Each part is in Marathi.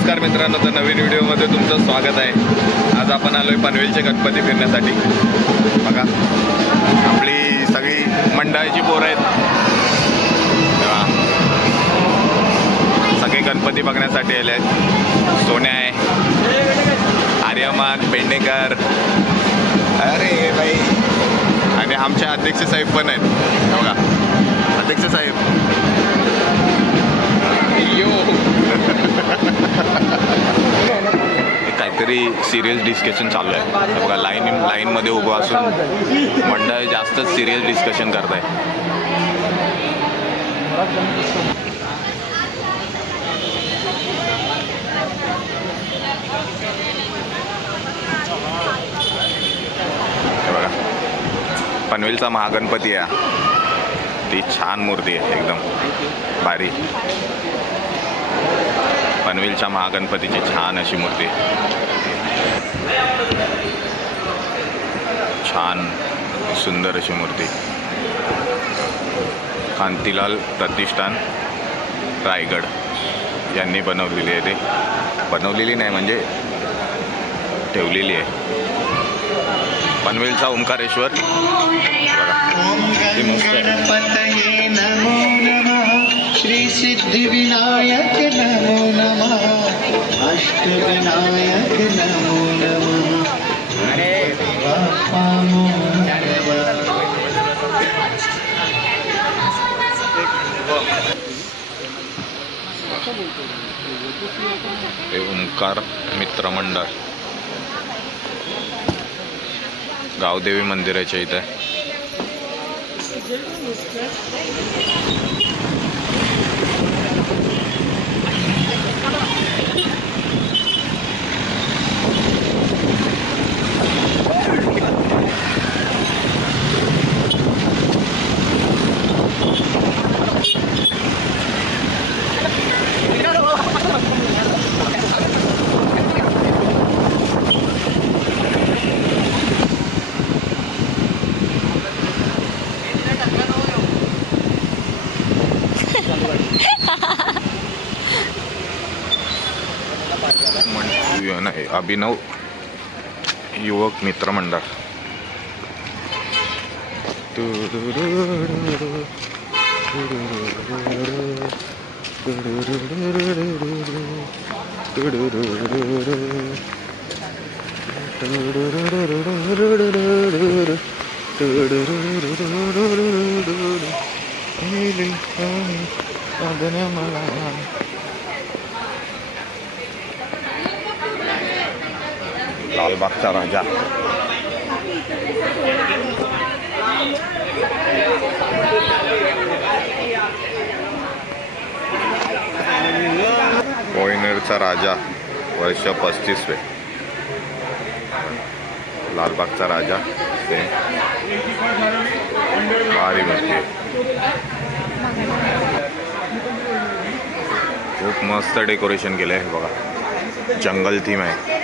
नमस्कार मित्रांनो तर नवीन व्हिडिओमध्ये तुमचं स्वागत आहे. आज आपण आलोय पनवेलचे गणपती फिरण्यासाठी. बघा आपली सगळी मंडळाची पोरं आहेत. सगळे गणपती बघण्यासाठी आले आहेत सोन्या आहे आर्यमान पेडणेकर अरे बाई. आणि आमच्या अध्यक्ष साहेब पण आहेत. सिरियस डिस्कशन चालू आहे. बघा लाईन लाईनमध्ये उभं असून मंडळ जास्तच सिरियस डिस्कशन करत आहे पनवेलचा महागणपती आहे. ती छान मूर्ती आहे एकदम भारी. पनवेलच्या महागणपतीची छान अशी मूर्ती छान सुंदर अशी मूर्ती. कांतीलाल प्रतिष्ठान रायगड. यांनी बनवलेली आहे ते. बनवलेली नाही म्हणजे ठेवलेली आहे. पनवेलचा ओंकारेश्वर. बघा नमो नमः. श्री सिद्धिविनायक नमो नमः. अष्टविनायक नमो ओंकार मित्रमंडळ. गावदेवी मंदिराच्या इथे. आहे. मं- नाही अभिनव युवक मित्रमंडळ लालबागचा राजा. कोयनेरचा राजा वर्ष पस्तीसवे. लालबागचा राजा ते भारी मूर्ती आहे. खूप मस्त डेकोरेशन केलं आहे बघा. जंगल थीम आहे.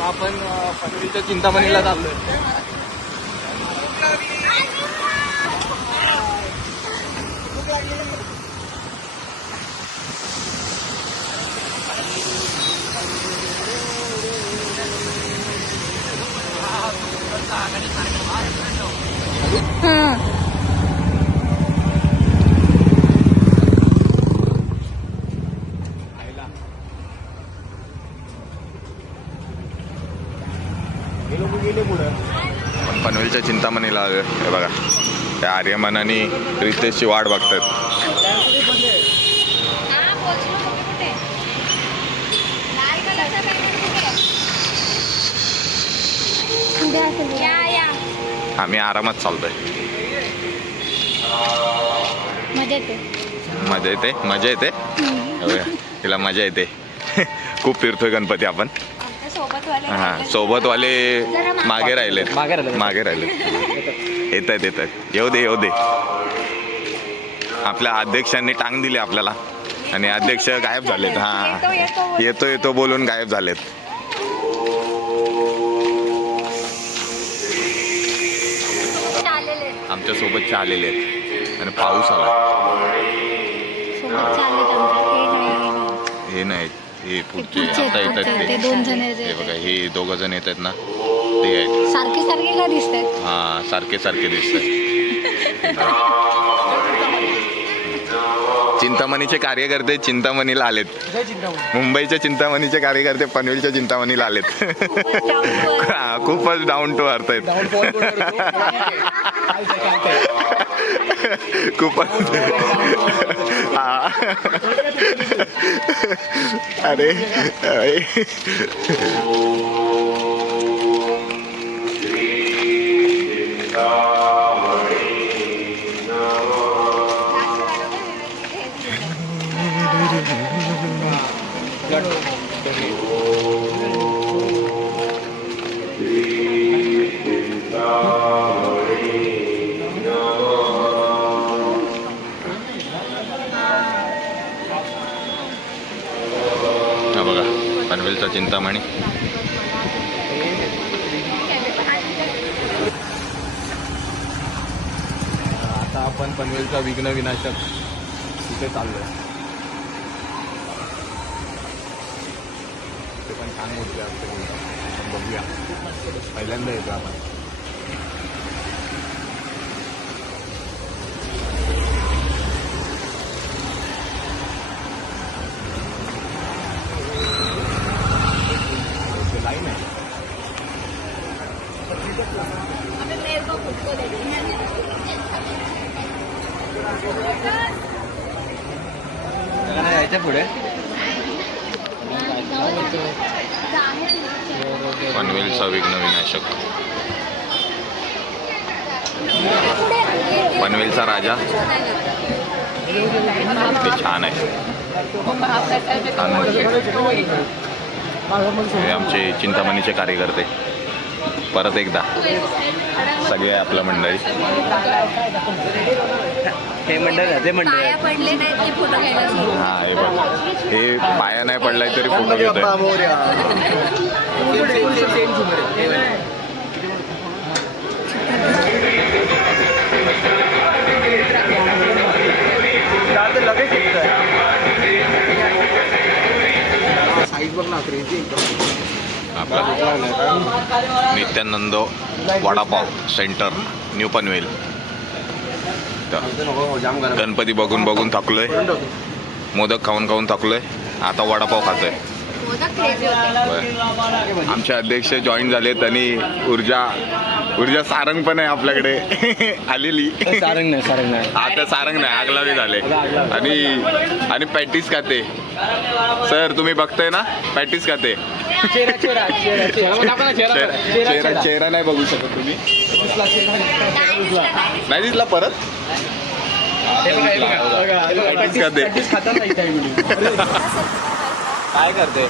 आपण पनवेलच्या चिंतामणीला चाललोय आपण पनवेलच्या चिंतामणीला आलोय हे बघा त्या आर्यमान आणि रितेशची वाट बघतात आम्ही आरामात चालतोय मजा येते मजा येते तिला मजा येते खूप फिरतोय गणपती आपण हां राहिले. सोबतवाले मागे. राहिलेत मागे राहिलेत. मागे राहिलेत येत आहेत येत आहेत येऊ दे येऊ दे. आपल्या अध्यक्षांनी टांग दिली आपल्याला. आणि अध्यक्ष गायब झालेत. हा. येतो. येतो. बोलून गायब झालेत. आमच्या सोबतचे आलेले आहेत. आणि पाऊस आला. हे नाही, हे पुढचे आता आहेत, येतात. ते हे. बघा हे दोघ जण येत आहेत ना. ते आहेत सारखे सारखे का दिसत आहेत हा सारखे सारखे दिसत चिंतामणीचे कार्यकर्ते चिंतामणीला आलेत. मुंबईच्या चिंतामणीचे कार्यकर्ते पनवेलच्या चिंतामणीला आलेत. हा, खूपच डाऊन टू अर्थ आहेत. खूपच. हा. अरे अरे. चिंतामणी आता आपण पनवेलचा विघ्न विनाशक तिथे चाललो ते पण छान मूर्ती असते आपण बघूया. पहिल्यांदा येतो आपण लाईन आहे यायच्या पुढे. पनवेलचा विघ्न विनाशक. पनवेलचा राजा. ते छान आहे. छान म्हणजे. आमचे चिंतामणीचे कार्यकर्ते. परत एकदा. सगळे आपल्या मंडळी. हे मंडळ ते मंडळ. हा हे बघ. हे पाया नाही पडलाय तरी फोटो घेतोय. साईज बघ ना क्रेझी एकदम आपला. Nityanand vada pav centre new Panvel. तर गणपती बघून बघून थकलोय. मोदक खाऊन खाऊन थकलोय. आता वडापाव खातोय. आमचे अध्यक्ष जॉईन झालेत आणि ऊर्जा ऊर्जा सारंग पण आहे आपल्याकडे. आलेली. सारंग नाही सारंग नाही. आता सारंग नाही आगलावी झाले. आणि आणि पॅटीस खाते. सर तुम्ही बघताय ना? पॅटीस खाते. चेहरा चेहरा चेहरा चेहरा. चेहरा चेहरा. चेहरा नाही बघू शकत तुम्ही. नाही दिसलं, परत. काय करते.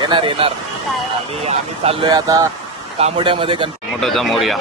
येणार येणार. आणि आम्ही चाललोय आता कामोड्यामध्ये मोठाचा मोर्या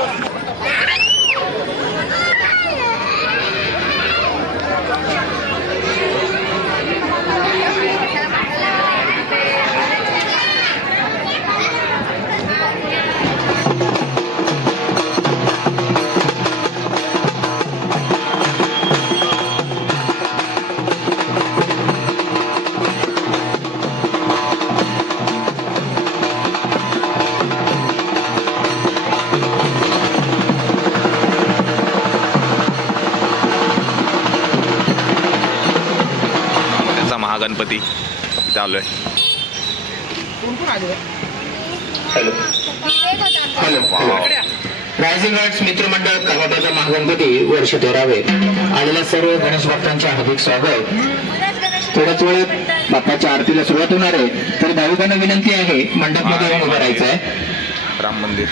आलोय. रायझिंग आर्ट्स मित्रमंडळ कलाटाचा महागणपती वर्ष तेरावे. आलेल्या सर्व गणेश भक्तांचे हार्दिक स्वागत. थोड्याच वेळात बाप्पाच्या आरतीला सुरुवात होणार आहे. तर भाविकांना विनंती आहे मंडपमध्ये येऊन उभं राहायचं आहे. राम मंदिर.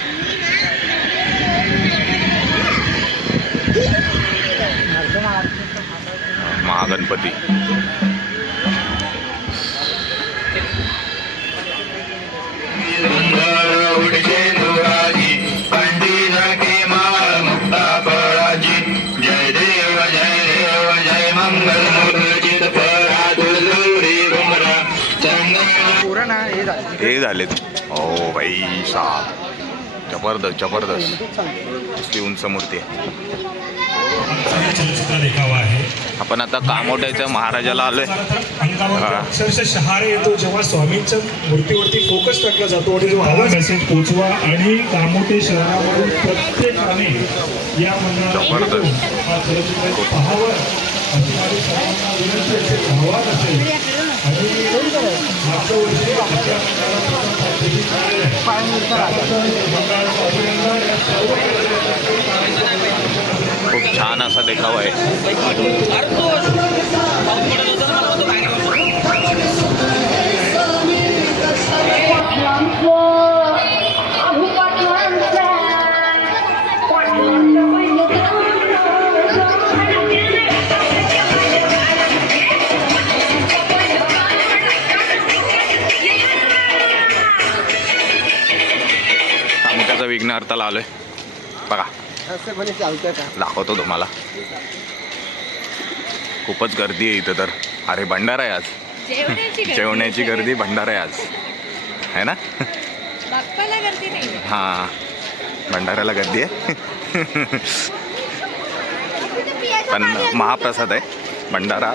महागणपती. भाई साब जबरदस्त जबरदस्त. कसली उंच मूर्ती आहे. चलचित्र देखावा आहे आपण आता कामोट्याच्या महाराजाला आलोय. हा. अक्षरशः शहारे येतो जेव्हा स्वामींच्या मूर्तीवरती फोकस टाकला जातो आणि जो आवाज मेसेज पोहोचवा आणि कामोटे शहरामधून प्रत्येकाने या मंडळाला पाहावं. असेल असेल. आणि मागच्या वर्षी खूप छान असा देखावा आहे. विघ्नहर्ताला आलोय. बघा. दाखवतो तुम्हाला. खूपच गर्दी आहे इथं तर. अरे भंडारा आहे आज. जेवण्याची गर्दी भंडारा आहे आज. है ना? हां. भंडाऱ्याला गर्दी आहे. पण महाप्रसाद आहे. भंडारा.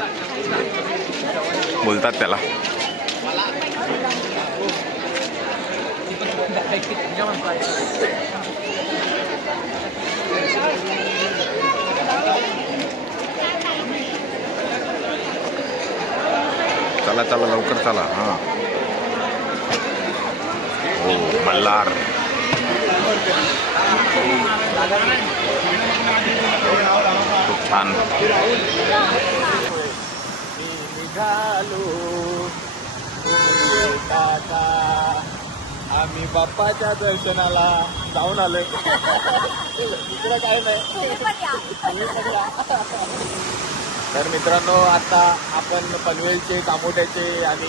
बोलतात त्याला. चला चला लवकर चला हां हो मल्हार खूप छान निघालो काका आम्ही बाप्पाच्या दर्शनाला जाऊन आलोय. इकडे काय नाही. तर मित्रांनो आता आपण पनवेलचे कामोट्याचे आणि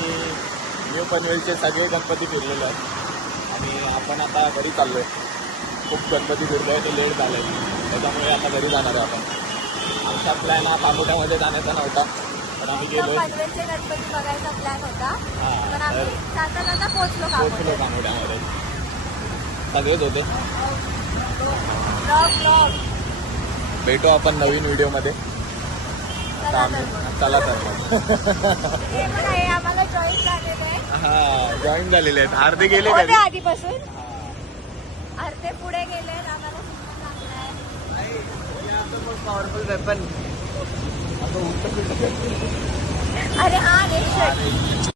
न्यू पनवेलचे सगळे गणपती फिरलेले आहेत. आणि आपण आता घरी चाललोय. खूप गणपती फिरलोय ते लेट झालंय त्याच्यामुळे आता घरी जाणार आहे आपण. आमचा प्लॅन हा कामोट्यामध्ये जाण्याचा नव्हता. आम्ही गेलोय. पनवेलचे गणपती बघायचा प्लॅन होता. हा, पण आम्ही तर- जाता जाता पोहोचलो पोहोचलो का कामोड्यामध्ये सगळेच होते. Blog blog. भेटू आपण नवीन व्हिडिओमध्ये. चला तर. मग. चला तर. मग. हे पण आहे आम्हाला जॉईन झालेलं आहे. हा जॉईन झालेले आहेत. अर्धे गेले होते आधीपासून. अर्धे पुढे गेले आम्हाला लागलाय पॉवरफुल वेपन अरे हा